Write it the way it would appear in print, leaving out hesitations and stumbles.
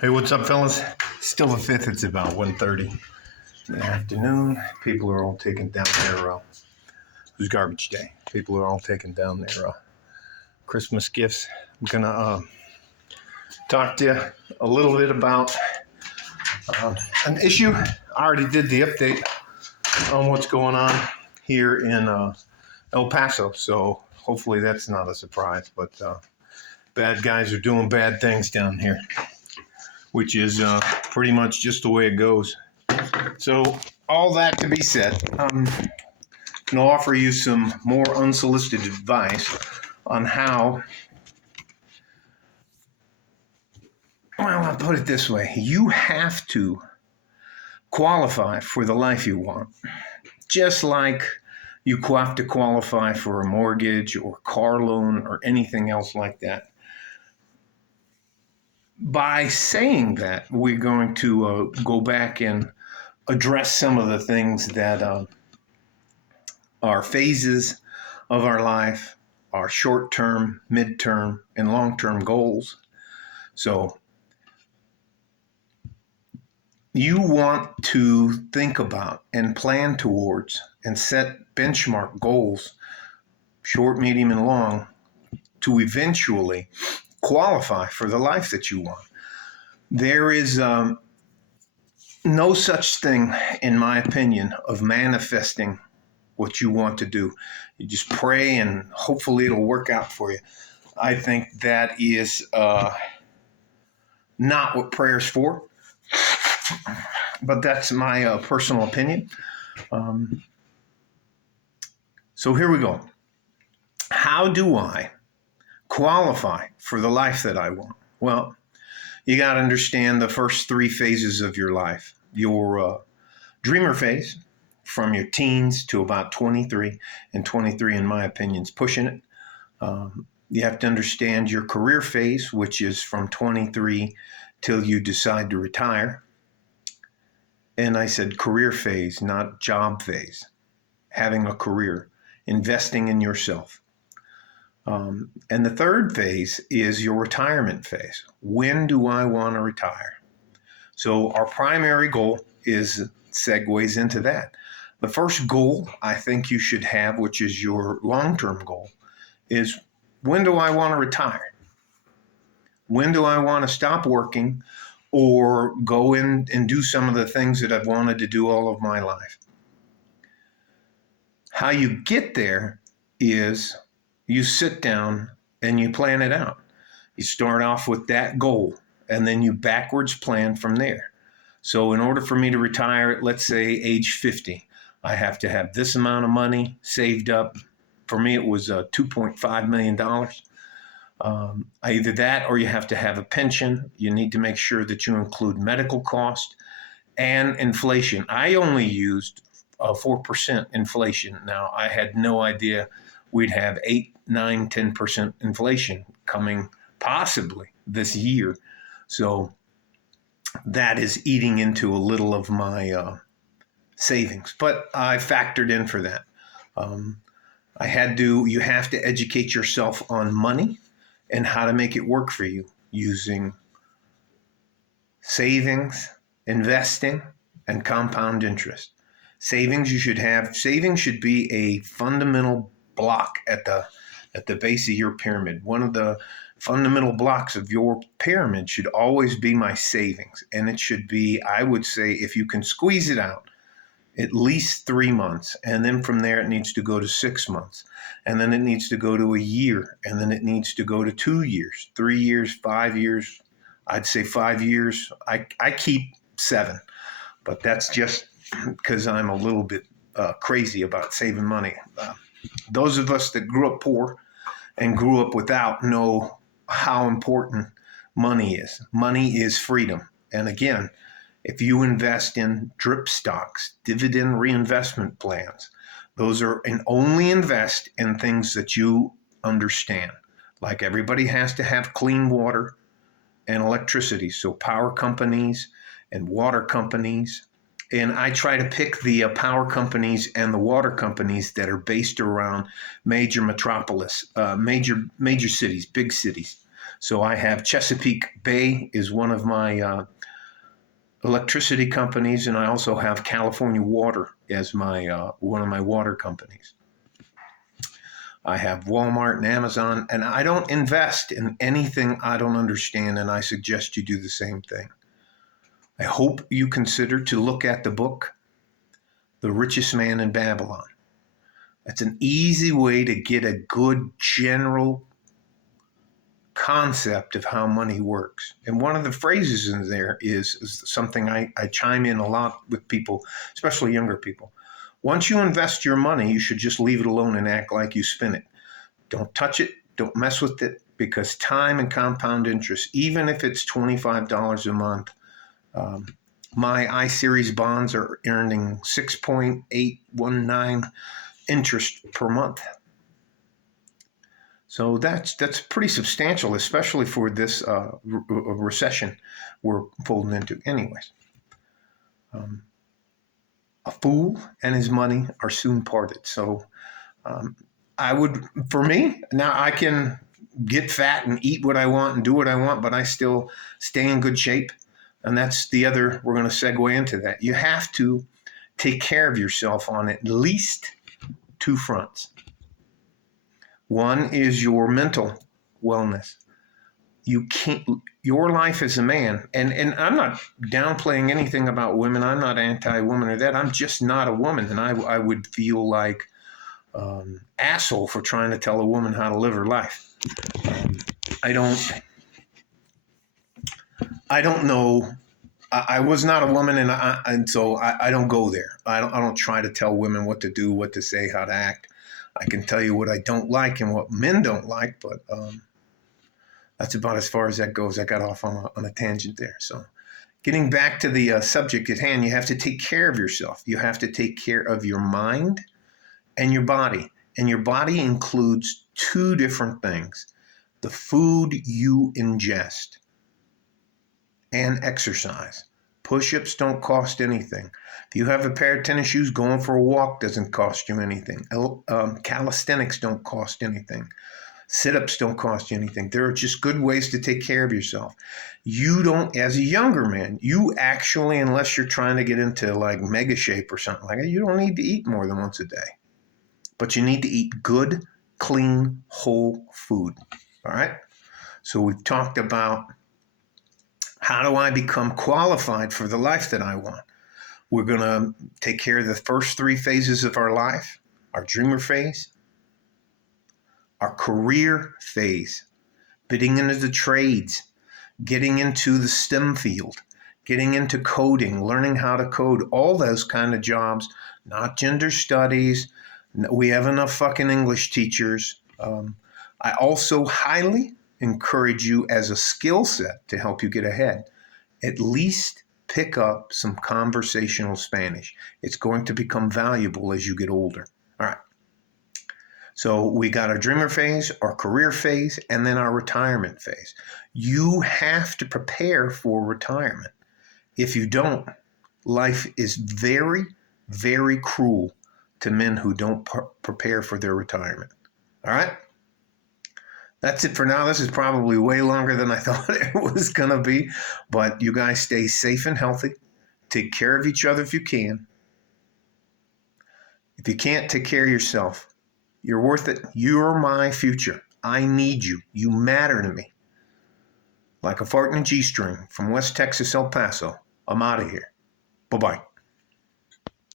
Hey, what's up, fellas? Still the 5th. It's about 1:30 in the afternoon. People are all taking down their, it was garbage day. People are all taking down their Christmas gifts. I'm going to talk to you a little bit about an issue. I already did the update on what's going on here in El Paso, so hopefully that's not a surprise, but bad guys are doing bad things down here, which is pretty much just the way it goes. So all that to be said, I'm going to offer you some more unsolicited advice on how, well, I'll put it this way. You have to qualify for the life you want, just like you have to qualify for a mortgage or car loan or anything else like that. By saying that, we're going to go back and address some of the things that are phases of our life, our short-term, mid-term, and long-term goals. So you want to think about and plan towards and set benchmark goals, short, medium, and long, to eventually qualify for the life that you want. There is no such thing, in my opinion, of manifesting what you want to do. You just pray and hopefully it'll work out for you. I think that is not what prayer's for, but that's my personal opinion. So here we go. How do I qualify for the life that I want? Well, you got to understand the first three phases of your life. Your dreamer phase, from your teens to about 23, and 23, in my opinion, is pushing it. You have to understand your career phase, which is from 23 till you decide to retire. And I said career phase, not job phase. Having a career, investing in yourself. And the third phase is your retirement phase. When do I want to retire? So our primary goal segues into that. The first goal I think you should have, which is your long-term goal, is when do I want to retire? When do I want to stop working or go in and do some of the things that I've wanted to do all of my life? How you get there is you sit down and you plan it out. You start off with that goal and then you backwards plan from there. So in order for me to retire at, let's say, age 50, I have to have this amount of money saved up. For me, it was $2.5 million. Either that or you have to have a pension. You need to make sure that you include medical cost and inflation. I only used 4% inflation. Now, I had no idea we'd have 8, 9, 10% inflation coming possibly this year. So that is eating into a little of my savings, but I factored in for that. You have to educate yourself on money and how to make it work for you using savings, investing, and compound interest. Savings should be a fundamental block at the base of your pyramid. One of the fundamental blocks of your pyramid should always be my savings. And it should be, I would say, if you can squeeze it out, at least 3 months. And then from there, it needs to go to 6 months. And then it needs to go to a year. And then it needs to go to 2 years, 3 years, 5 years. I'd say 5 years. I keep 7, but that's just because I'm a little bit crazy about saving money. Those of us that grew up poor and grew up without know how important money is. Money is freedom. And again, if you invest in drip stocks, dividend reinvestment plans, those are, and only invest in things that you understand. Like everybody has to have clean water and electricity. So power companies and water companies. And I try to pick the power companies and the water companies that are based around major metropolis, major cities, big cities. So I have Chesapeake Bay is one of my electricity companies, and I also have California Water as my one of my water companies. I have Walmart and Amazon, and I don't invest in anything I don't understand, and I suggest you do the same thing. I hope you consider to look at the book, The Richest Man in Babylon. That's an easy way to get a good general concept of how money works. And one of the phrases in there is something I chime in a lot with people, especially younger people. Once you invest your money, you should just leave it alone and act like you spin it. Don't touch it. Don't mess with it, because time and compound interest, even if it's $25 a month, my I-Series bonds are earning 6.819 interest per month. So that's pretty substantial, especially for this recession we're folding into. Anyways, a fool and his money are soon parted. So I would, for me, now I can get fat and eat what I want and do what I want, but I still stay in good shape. And that's the other, we're going to segue into that. You have to take care of yourself on at least two fronts. One is your mental wellness. You can't, your life as a man, and I'm not downplaying anything about women. I'm not anti-woman or that. I'm just not a woman. And I would feel like asshole for trying to tell a woman how to live her life. I don't know. I was not a woman, and so I don't go there. I don't try to tell women what to do, what to say, how to act. I can tell you what I don't like and what men don't like, but that's about as far as that goes. I got off on a tangent there. So getting back to the subject at hand, you have to take care of yourself. You have to take care of your mind and your body. And your body includes two different things: the food you ingest and exercise. Push-ups don't cost anything. If you have a pair of tennis shoes, going for a walk doesn't cost you anything. Calisthenics don't cost anything. Sit-ups don't cost you anything. There are just good ways to take care of yourself. You don't, as a younger man, you actually, unless you're trying to get into like mega shape or something like that, you don't need to eat more than once a day. But you need to eat good, clean, whole food. All right? So we've talked about how do I become qualified for the life that I want. We're going to take care of the first three phases of our life: our dreamer phase, our career phase, getting into the trades, getting into the STEM field, getting into coding, learning how to code, all those kind of jobs, not gender studies. We have enough fucking English teachers. I also highly encourage you as a skill set to help you get ahead. At least pick up some conversational Spanish. It's going to become valuable as you get older. All right. So we got our dreamer phase, our career phase, and then our retirement phase. You have to prepare for retirement. If you don't, life is very, very cruel to men who don't prepare for their retirement. All right? That's it for now. This is probably way longer than I thought it was going to be. But you guys stay safe and healthy. Take care of each other if you can. If you can't, take care of yourself. You're worth it. You're my future. I need you. You matter to me. Like a fart in a G-string from West Texas, El Paso. I'm out of here. Bye-bye.